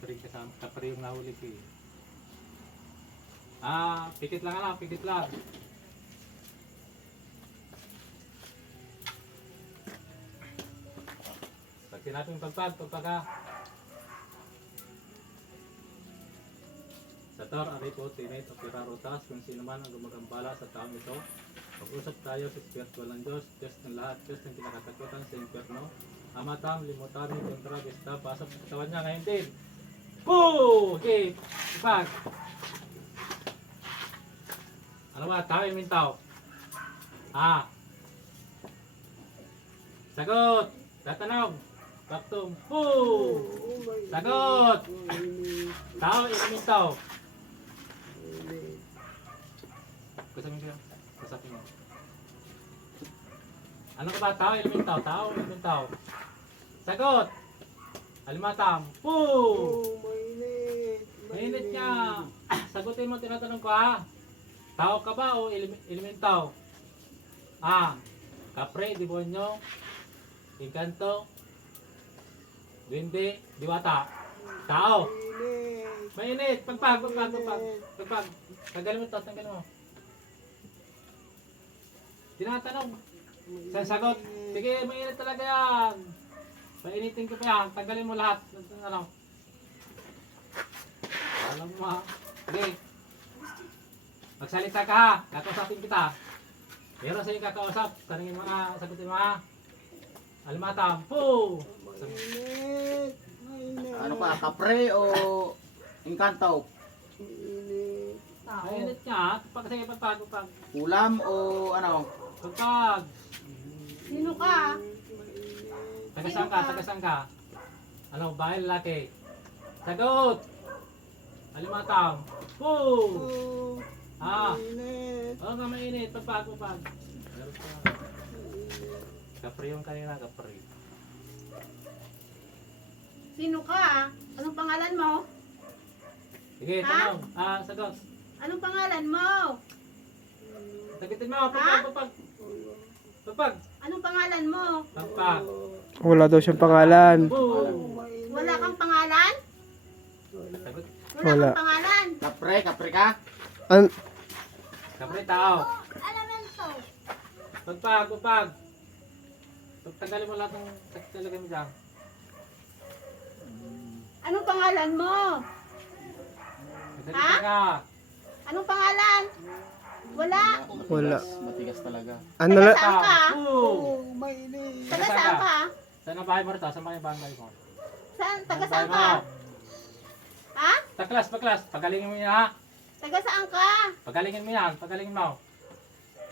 kapre yung nahuli ko eh. Pikit lang, pikit lang. Pag sinabing pagpag. Sa Tor, aray po, tinate o pirarutas, kung sino man ang gumagambala sa taong ito. Pag-usap tayo sa spiritual ng Diyos, Diyos ng lahat, Diyos ng kinakatakutan sa impyerno. Amatam, limutan, kontra, besta, pasok sa katawan niya ngayon din. Poo! Okay, ipag. Ano ba, tao yung mintaw? Sagot! Tatanong! Baktum! Poo! Sagot! Tao yung mintaw. Kusapin ko yan. Kusapin mo. Ano ka ba? Tao, elementaw. Tao, elementaw. Sagot! Alimatam. Poo! Mainit niya. Sagutin mo, tinatanong ko ha. Tao ka ba o elementaw? Kapre, demonyo, engkanto, duwende, diwata. Tao. Mainit. Pagpag. Tanggalin mo ito, tanggalin mo. Tinatanong. Sasagot. Sige, mainit talaga yan. Painitin ko pa yan. Tanggalin mo lahat. Ano? Alam mo ha. Sige. Magsalita ka ha. Kakausapin kita. Meron sa yung kakausap. Tanungin mo ha. Sagutin mo ha. Alimatam. Poo! Ano ka, kapre o engkanto? Mainit niya ha. Sige, pagpag. Ulam o ano? Pagpag. Sino ka? Tagasang ka. Ano, bahay lalaki. Sagot! Alimatam. Poo! Oo nga, mainit. Pagpag. Meron pa. Kapre yung kanina, kapre. Sino ka? Anong pangalan mo? Sige, tanong. Sagot. Anong pangalan mo? Sagutin mo, pagpag. Anong pangalan mo? Pagpag. Wala daw siyang pangalan. Boom! Wala kang pangalan? Sagot. Wala. Kang pangalan? Kapre ka? Kapre tao. Elemento. Pagpag. Tanggalin mo lahat ng talagay mo dyan. Anong pangalan mo? Magsalita ka. Anong pangalan? Wala. Wala. Matigas talaga. Ano Taga la? saan ka? Boom! Taga saan ka? Saan ang bahay mo rito? Saan ang bahay mo? Saan? Taga Saan saan ang bahay ka? mo? Ha? Paklas. Pagalingin mo yan ha. Taga saan ka? Pagalingin mo.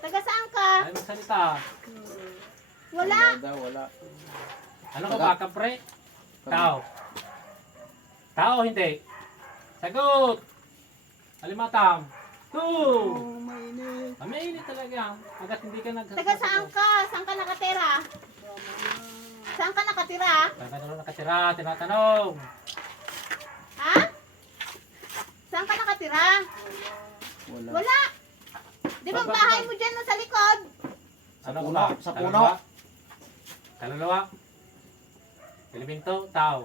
Taga saan ka? Ay magsalita. Wala. Wala. Ano ka ba? Kapre? Tao. Tao hindi. Sagot! Alimatam. Two! Mainit talaga. Agad hindi ka Taga saan ka? Saan ka nakatira? Saan ka nakatira? Tinatanong nakatira. Tinatanong. Ha? Saan ka nakatira? Wala. Di ba ang bahay mo dyan no, sa likod? Ano puno, ba? sa puno. Kaluluwa. Elemento. Tao.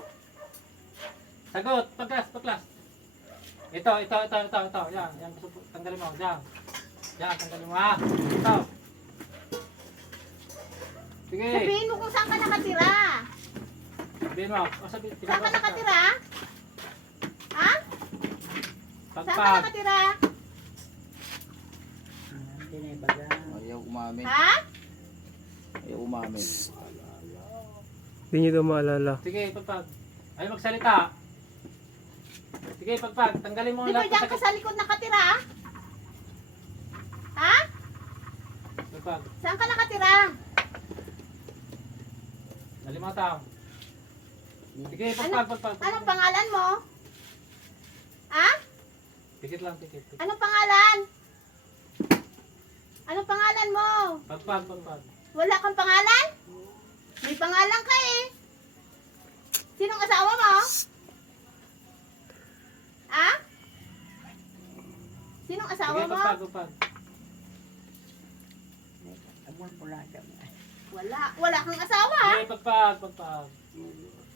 Sagot. Paglas. Ito. Yan. Tanggalin mo. Yan, tanggalin mo ha. Ito. Sige. Sabihin mo kung saan ka nakatira. Sabihin mo. Saan ka nakatira? Ha? Saan ka Pagpag. nakatira? Ayaw umamin. Ha? Hindi niyo daw maalala. Sige, pagpag. Ay, magsalita. Sige, pagpag. Tanggalin mo Di ba lahat. dyan ka sa likod nakatira? Ha? Pagpag. Saan ka nakatira? Nalimatang. Sige, pagpag. Anong pangalan mo? Ha? Pikit lang. Anong pangalan? Anong pangalan mo? Pagpag. Wala kang pangalan? May pangalan ka eh. Sinong asawa mo? Ha? Sinong asawa Sige, mo? pagpag. Wala kang asawa. Sige, pagpag.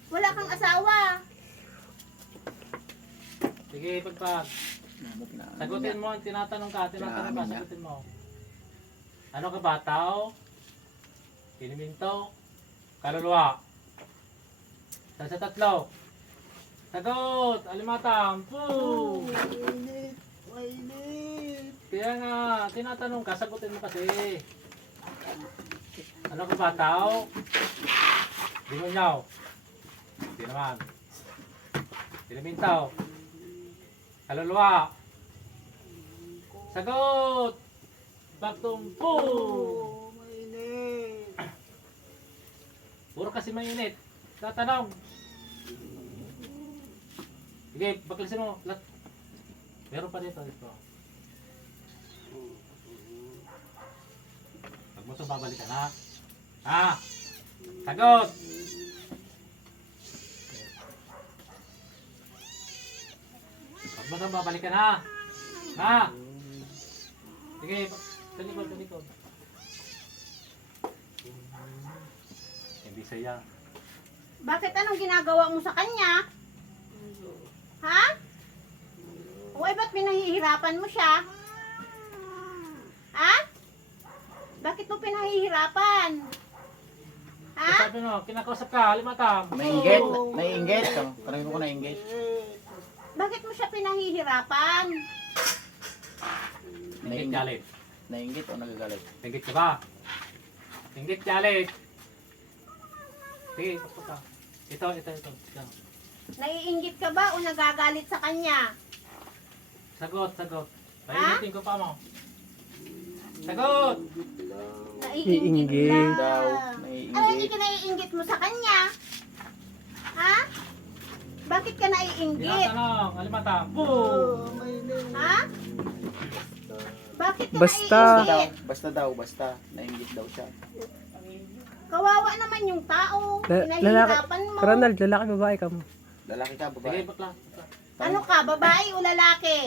Wala kang asawa. Sige, pagpag. Sagutin mo ang tinatanong ka, sagutin mo. Ano ka ba, tao? Iniminto? Kaluluwa? Saan sa tatlo? Sagot! Alimatang! Poo! Kaya nga, tinatanong ka, sagutin mo kasi. Ano ka ba, tao? Dimunyaw? Hindi naman. Iniminto? Kaluluwa? Sagot! Baktumpo! Puro kasi mainit. Tatanong. Sige, baklasin mo. Meron pa dito. Pag mo ito, babalikan ha. Ha? Sagot! Pag mo ito, babalikan ha. Ha? Sige, sa likod. Hindi saya. Bakit anong ginagawa mo sa kanya? Ha? O ba't pinahihirapan mo siya? Ha? Bakit mo pinahihirapan? Ha? Sabi mo, kinakausap ka, Alimatang. Nainggit. Nainggit. Parang ko nainggit. Bakit mo siya pinahihirapan? Inggit, galit. Nainggit o nagagalit? Inggit ka ba? Inggit, galit. Sige, pasok ka. Ito. Yan. Naiinggit ka ba o nagagalit sa kanya? Sagot. Painitin ko pa mo. Sagot! Naiinggit lang. Daw. Ano hindi Naiinggit. ka naiinggit mo sa kanya? Ha? Bakit ka naiinggit? Tinatanong, Alimatang. Boom! Ha? Bakit ka Basta. naiinggit? Basta. Nainggit daw siya. Kawawa naman yung tao. Lalaki. Pinahihirapan mo. Ronald, lalaki babae ka mo. Lalaki ka, Sige, babae. bakla. Ano ka, babae o lalaki?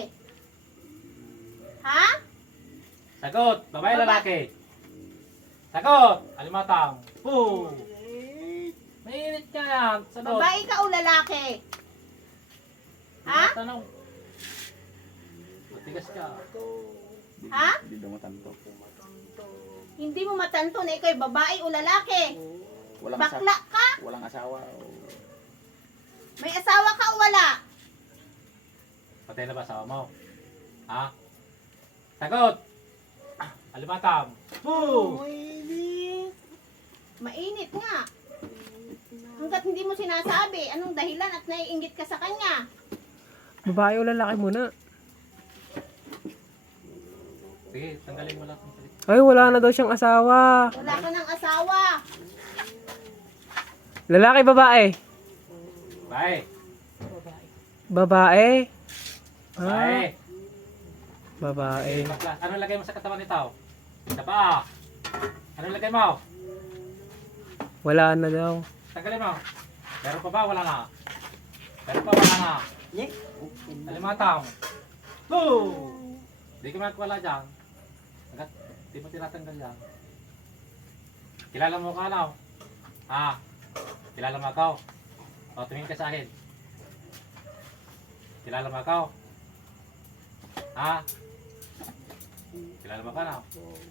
Ha? Sagot! Babae, lalaki. Sagot! Alimatang. Boom! Mainit ka yan. Sagot. Babae ka o lalaki? Ha? Tanong. Matigas ka. Ha? Hindi daw matanto. Hindi mo matanto na ikaw'y babae o lalaki. Walang Bakla ka? Walang asawa. May asawa ka o wala? Patay na ba asawa mo? Ha? Sagot! Alimatang. Boom! Mainit nga. Hanggat hindi mo sinasabi, anong dahilan at naiinggit ka sa kanya? Babae o lalaki muna. Sige, tanggalin mo lahat ng salita. Ay, wala na daw siyang asawa. Wala ka ng asawa. Lalaki, babae? Bye! Babae? Bye! Babae. Bakla. Ano lagay mo sa katawan nito? Sa paa. Ano lagay mo? Wala na daw. Tanggalin mo. Meron pa ba? Wala na. Meron pa? Wala na. Alimatang. Boom! Hindi ka magwala dyan. Hanggat di mo tinatanggal yan. Kilala mo ka na? Ha? Kilala mo ako? O, tumingin ka sa akin. Kilala mo ako? Ha? Kilala mo ka na?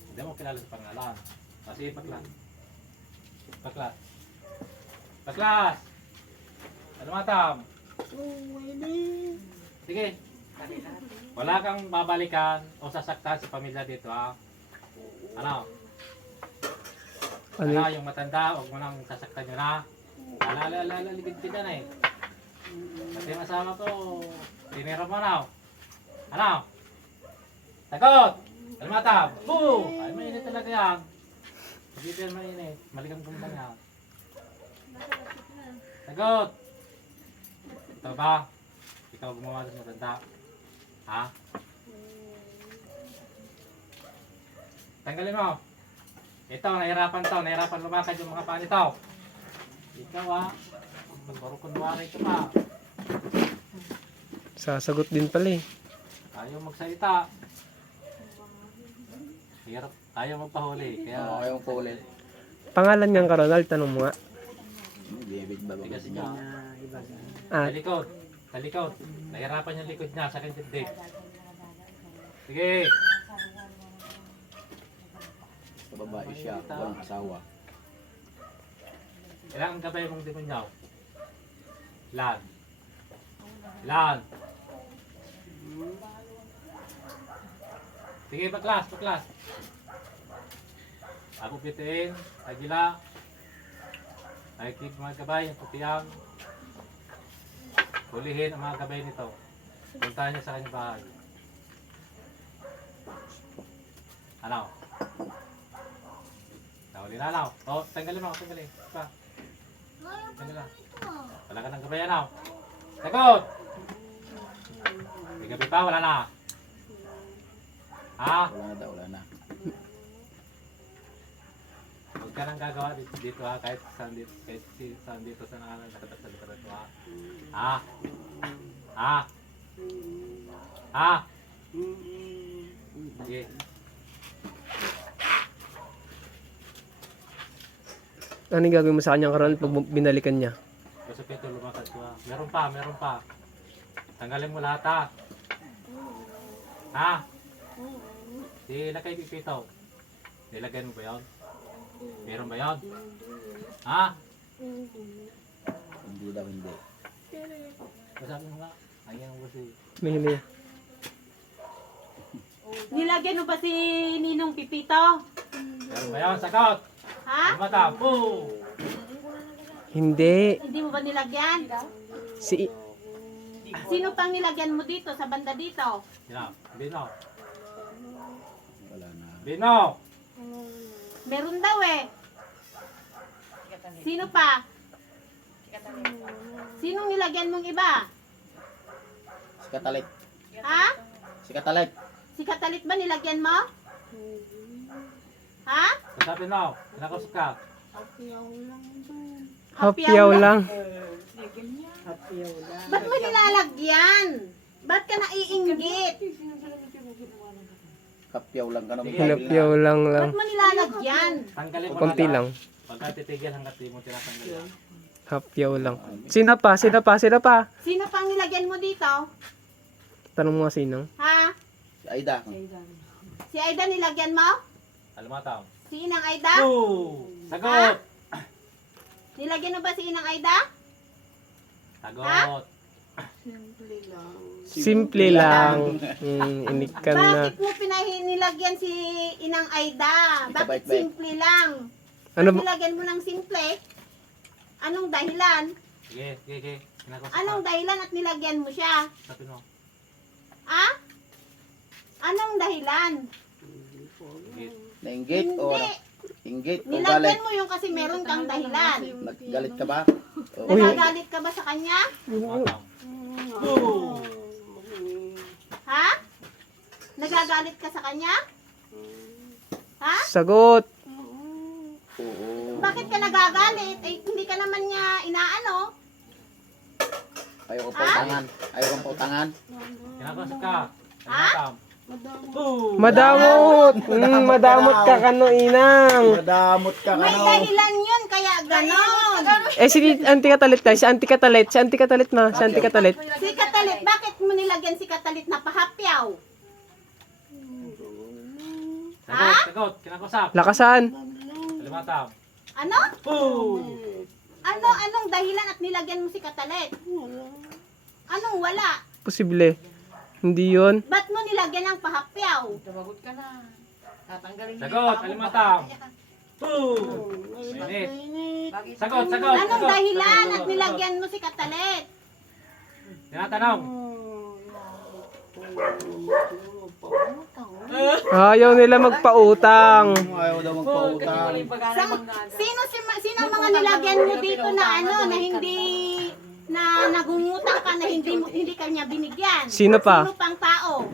Hindi mo kilala sa pangalan. Kasi baklas. Baklas. Baklas! Alimatang. Sige. Wala kang babalikan o sasaktan sa pamilya dito, ha? Ano? Ano Ano, yun? yung matanda, huwag mo nang sasaktan nyo na. Ligid ka na eh. Kasi yung asawa ko, tinira mo na. Ano? Sagot! Almata! Boo! Ay, mainit talaga yan. Hindi yan mainit. Maligang kumbang yan. Sagot! Ito ba? Ikaw gumawa sa matanda. Ha? Tanggalin mo. Ito, nahirapan lumakad yung mga paa nito. Ikaw ha, magbaro kunwari ka pa. Sasagot din pala eh. Ayaw magsalita. Hirap, ayaw magpahuli. Kaya, Oo, ayaw ko ulit. Pangalan niyang ka, Ronald, tanong mo nga. David ba? tigas ka. Ah, Sa likod. Sa likod. Nahirapan yung likod niya sa kanyang dibdib. Sige. Sa babae siya, walang asawa. Ilang gabay mong demonyo? Ilan? Ilan? Sige, baklas, baklas. Ako pitiin, agila. Ay, keep mga gabay, yung putiyang. Hulihin ang mga gabay nito. Puntahan niya sa kanyang bahay. Ano? Nahuli na, ano? O, tanggalin mo, tanggalin. Pa. Tanggalin. Wala ka ng gabay, ano? Sagot! May gabi pa, wala na. Ha? Wala na daw, wala na. Huwag ka nang gagawa dito ha, kahit saan dito sa nakatagsalita dito ha. Ha? Ha? Ha? Sige. Ano yung gagawin mo sa kanyang karon pag binalikan niya? Gusto pito lumakad ko ha. Meron pa, meron pa. Tanggalin mo lahat ha. Ha? Ilagay pipito. Nilagay mo ba yun? Meron ba yun? Ha? Hindi daw, hindi. Sabi mo nga. Ayan mo si... May. Nilagyan mo ba si Ninong Pipito? Meron ba yun? Sagot! Ha? Mata! Boom! Hindi. Hindi mo ba nilagyan? Si Sino pang nilagyan mo dito sa banda dito? Bino! Bino! Wala na. Bino! Meron daw eh. Sino pa? Sinong nilagyan mong iba? Si Katalit. Ha? Si Katalit. Si Katalit ba nilagyan mo? Ha? Sabi mo, kinakausap ka. hapyaw lang. Ba't mo nilalagyan? Ba't ka naiinggit? Kapyaw lang ka naman. Hinapyaw lang. Ba't mo nilalagyan? Tanggalin mo Konti na lang. Pagka titigil hanggat di mo tinatanggal yan. Hapyaw lang. Sino pa? Sino pa? Sino pa? Sino pang nilagyan mo dito? Tanong mo nga sino. Ha? Si Aida. Si Aida nilagyan mo? Alamataw. Si Inang Aida? Boom! Sagot! Nilagyan mo ba si Inang Aida? Sagot! Simple lang. Inikan na. Bakit mo nilagyan si Inang Aida? Bakit Kabait-bait. simple lang? Ano ba? Nilagyan mo ng simple? Anong dahilan? Sige, sige, sige. Kinakausap Anong ka. dahilan at nilagyan mo siya? Sabi mo. Ha? Anong dahilan? Sige. Nainggit o Hindi. inggit o galit? Nilagyan mo yung kasi meron kang dahilan. Naggalit ka ba? O, Uy. Nagagalit ka ba sa kanya? Alamataw. Boom! Ha? Nagagalit ka sa kanya? Ha? Sagot. oo. Bakit ka nagagalit? Eh, hindi ka naman niya inaano. Ayaw kang pautangan. Ayaw kang pautangan. Kinakausap ka. Ha? Alamataw. Boom! Madamot. Madamot ka kano inang. Madamot ka May dahilan yun, kaya ganon. Eh si Auntie Katalit tayo. Si Auntie Katalit. Si Auntie Katalit na. Si Auntie Katalit. Si Katalit, bakit mo nilagyan si Katalit na pahapyaw? Sagot, sagot. Kinakausap. Lakasan. Alamataw. Ano? Boom! Anong dahilan at nilagyan mo si Katalit? Anong wala? Posible. Hindi yun. Ba't mo nilagyan ng pahapyaw? Sabagot ka na. Tatanggalin Sagot, alimataw. Boom! Mainit. Sagot, sagot. Anong sagot, dahilan sagot, at nilagyan mo si Katalit? Tinatanong. Ayaw nila magpautang. Ayaw daw magpautang. Sino ang mga nilagyan mo dito na na hindi na nagungutang ka na hindi kanya binigyan? Sino pa? Sino pang tao?